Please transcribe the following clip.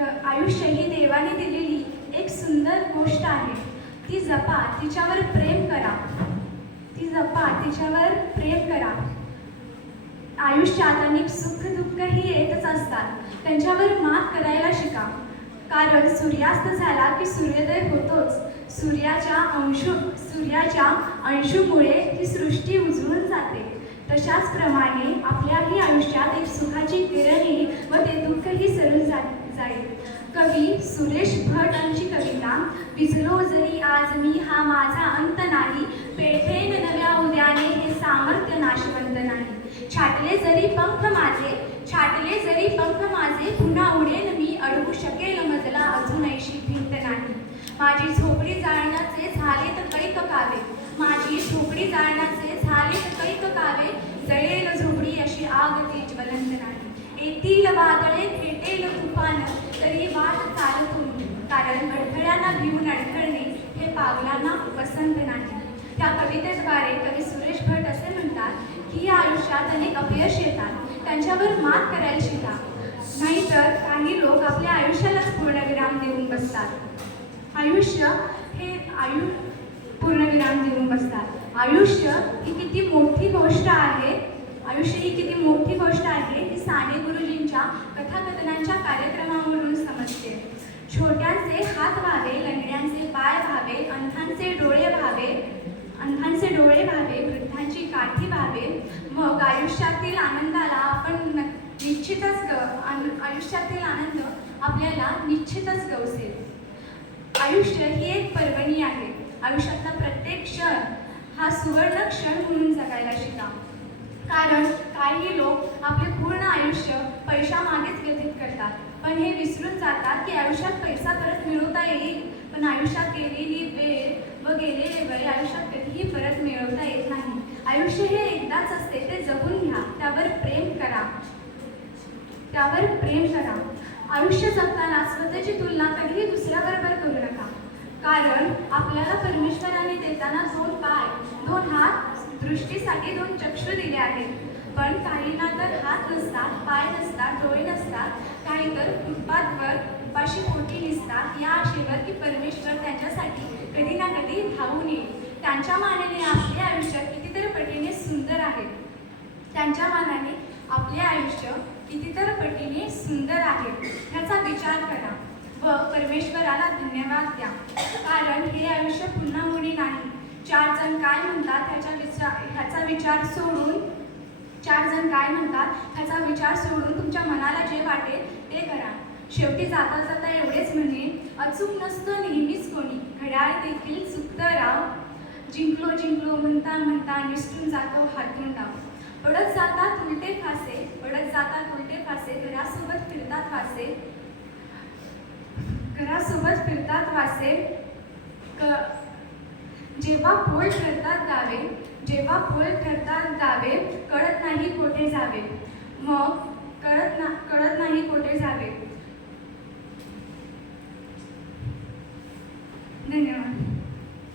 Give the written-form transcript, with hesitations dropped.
आयुष्य ही देवाने दिलेली एक सुंदर गोष्ट आहे. ती जपा, तिच्यावर प्रेम करा. ती जपा, तिच्यावर प्रेम करा. आयुष्यात अनेक सुख दुःख ही येतच असतात. त्यांच्यावर मात करायला शिका. कारण सूर्यास्त झाला की सूर्योदय होतोच. सूर्याच्या अंशुमुळे ही सृष्टी उजळून जाते. तशाच प्रमाणे आपल्याही आयुष्यात एक सुखाची किरण येईल व ते दुःखही सरून जाईल. कवी सुरेश भट यांची कविता. भिजलो जरी आज मी हा माझा अंत नाही, पेठेन नव्या उद्याने हे सामर्थ्य नाशवंत नाही. छाटले जरी पंख माझे पुन्हा उडेन मी, अडवू शकेल मजला अजून ऐशी भिंत नाही. माझी झोपडी जाळण्याचे झाले तर कैक कावे, माझी झोपडी जाळण्याचे झाले तर कैक कावे, जळेल झोपडी अशी आग ती ज्वलंत नाही. येतील वादळे भेटेल तुफान तरी वाट चालतो मी, कारण अडथळ्यांना भिवून अडखळणे हे पावलांना पसंत नाही. त्या कवितेद्वारे कवी सुरेश भट असे म्हणतात की या आयुष्यात अनेक अपयश येतात, त्यांच्यावर मात करायला शिका. नाहीतर काही लोक आपल्या आयुष्यालाच पूर्णविराम देऊन बसतात. पूर्णविराम देऊन बसतात. आयुष्य ही किती मोठी गोष्ट आहे ही साने गुरुजींच्या कथाकथनांच्या कार्यक्रमावरून समजते. छोट्यांचे हात व्हावे, लंगड्यांचे पाय व्हावे, अंधांचे डोळे व्हावे, वृद्धांची काठी व्हावे. मग आयुष्यातील आनंद आपल्याला निश्चितच गवसेल. आयुष्य ही एक पर्वणी आहे. आयुष्यातला प्रत्येक क्षण हा सुवर्ण क्षण म्हणून जगायला शिका. कारण काही लोक आपले पूर्ण आयुष्य पैशामागेच व्यतीत करतात, पण हे विसरून जातात की आयुष्यात पैसा परत मिळवता येईल, पण आयुष्यात गेलेली वेळ व गेलेले वय आयुष्यात कधीही परत मिळवता येत नाही. आयुष्य हे एकदाच असते, ते जगून घ्या, त्यावर प्रेम करा. आयुष्य जगताना स्वतःची तुलना कधीही दुसऱ्याबरोबर करू नका. कारण आपल्याला परमेश्वराने देताना 2 पाय, 2 हात, दृष्टीसाठी 2 चक्षु दिले आहेत. पण काहींना तर हात नसतात, पाय नसतात, डोळे नसतात, काही तर फुटपाथवर उपाशी पोटी निसतात, या आशेवर की परमेश्वर त्यांच्यासाठी कधी ना कधी धावून येईल. त्यांच्या मानाने आपले आयुष्य कितीतरी पटीने सुंदर आहे. ह्याचा विचार करा व परमेश्वराला धन्यवाद द्या. कारण हे आयुष्य पुन्हा होणे नाही. 4 जण काय म्हणतात ह्याचा विचार सोडून तुमच्या मनाला जे वाटेल ते करा. शेवटी जाता जाता एवढेच म्हणे, अचूक नसतं नेहमीच कोणी, घड्याळ देखील चुकतं राव. जिंकलो म्हणता निसटून जातो हातून डाव. पडत जातात उलटे फासे, घरासोबत फिरतात वासे. जेव्हा फोल ठरतात दावे, कळत नाही कोठे जावे.